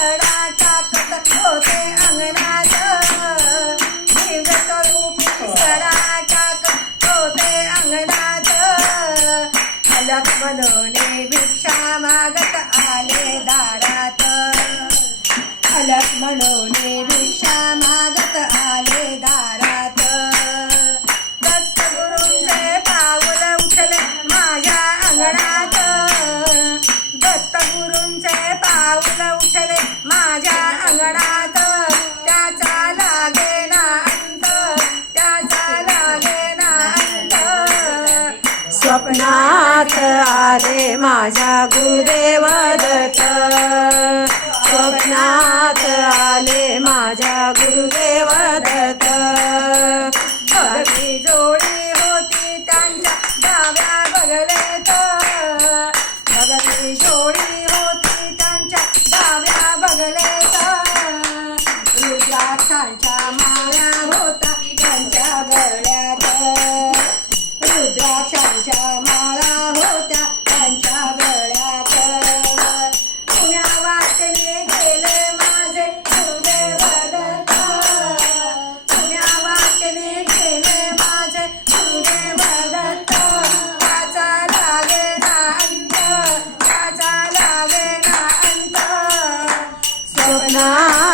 सडा टाकत होते अंगणात. निवडत रूपी सडा टाकत होते अंगणात. अलग बनवणे भिक्षा मागत आले दारात. अलग म्हणून अंगणात त्याचा लागे ना अंत त्याचा लागे ना अंत. स्वप्नात आले माझ्या गुरुदेव दत्त. स्वप्नात आले माझ्या गुरुदेव दत्त. भगवी जोडी होती त्यांच्या डाव्या बगलेत भगवी जोडी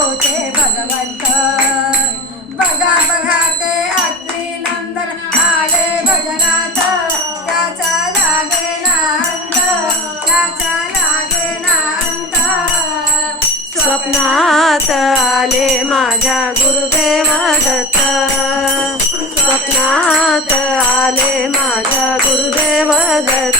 टाकत होते भगवंत. बघा बघा ते अत्री नंदन आले भजनात. त्याचा लागे ना अंत त्याचा लागे ना अंत. स्वप्नात आले माझ्या गुरुदेव दत्त. स्वप्नात आले माझ्या गुरुदेव दत्त.